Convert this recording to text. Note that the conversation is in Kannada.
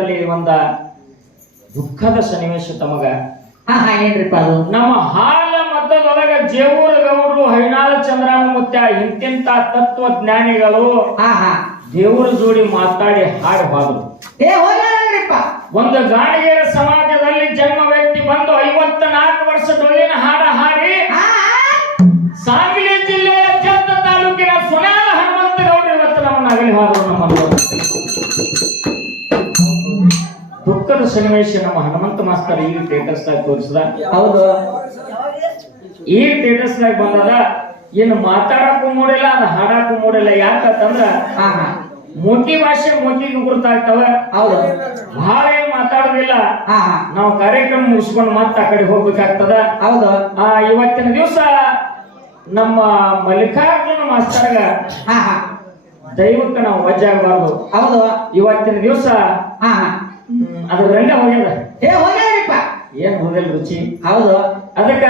ಜೀವನದಲ್ಲಿ ಒಂದ ದುಃಖದ ಸನ್ನಿವೇಶ ತಮಗ? ಹಾ ಹಾ ಏನ್ರಿಪ್ಪ ಅದು ನಮ್ಮ ಹಾಲ ಮತದೊಳಗ ಜೇವೂರ ಗೌಡರು ಹೈನಾಳ ಚಂದ್ರಾಮ ಮುತ್ಯ ಇಂತಿಂತ ತತ್ವಜ್ಞಾನಿಗಳು ಹಾ ಹಾ. ದೇವರ ಜೋಡಿ ಮಾತಾಡಿ ಹಾಡು ಏ ಹೋಗ್ಯಾರನ್ರಿಪ್ಪ ಒಂದು ಗಾಣಿಗೆರ ಸಮಾಜದಲ್ಲಿ ಜನ್ಮ ವ್ಯಕ್ತಿ ಬಂದು ಐವತ್ತ ನಾಲ್ಕು ವರ್ಷ ಡೊಳ್ಳಿನ ಹಾಡ ಹಾಡಿ ಸಾಂಗ್ಲಿ ಜಿಲ್ಲೆಯ ಜಂತ ತಾಲೂಕಿನ ಸುನಾಲ ಹನುಮಂತ ಗೌಡ್ರು ಇವತ್ತು ನಮ್ಮ ಅಗಲಿ ಹೋದ್ರು ನಮ್ಮನ್ನು. ದುಃಖದ ಸನ್ನಿವೇಶ ನಮ್ಮ ಹನುಮಂತ ಮಾಸ್ತರ್ ಈ ಸ್ಟೇಟಸ್ ದಾಗ ತೋರಿಸಿದ. ಹೌದು. ಈ ಸ್ಟೇಟಸ್ ದಾಗ ಬಂದದ ಇನ್ನು ಮಾತಾಡಕ್ಕೂ ಮೂಡಿಲ್ಲ ಅದು ಹಾಡಕ್ಕೂ ಮೂಡಿಲ್ಲ. ಯಾಕಂತಂದ್ರ ಮೂಕಿ ಭಾಷೆ ಮೂಕಿಗೆ ಗುರುತಾಗ್ತವ. ಹೌದು. ಬಹಳ ಏನ್ ಮಾತಾಡುದಿಲ್ಲ ನಾವು ಕಾರ್ಯಕ್ರಮ ಮುಗಿಸ್ಕೊಂಡು ಮತ್ತೆ ಆ ಕಡೆ ಹೋಗ್ಬೇಕಾಗ್ತದ. ಹೌದು. ಆ ಇವತ್ತಿನ ದಿವಸ ನಮ್ಮ ಮಲ್ಲಿಕಾರ್ಜುನ ಮಾಸ್ತರ್ಗ ದೈವಕ್ಕೆ ನಾವು ವಜ್ಜಾಗಬಾರ್ದು ಹೌದು. ಇವತ್ತಿನ ದಿವಸ ಅದ್ರ ರಂಗ ಹೋಗ್ಯದ ಏ ಹೋಗ್ಯಾರಿಪ್ಪ ಏನ್ ಹೋಗಲ್ ರುಚಿ? ಹೌದು. ಅದಕ್ಕ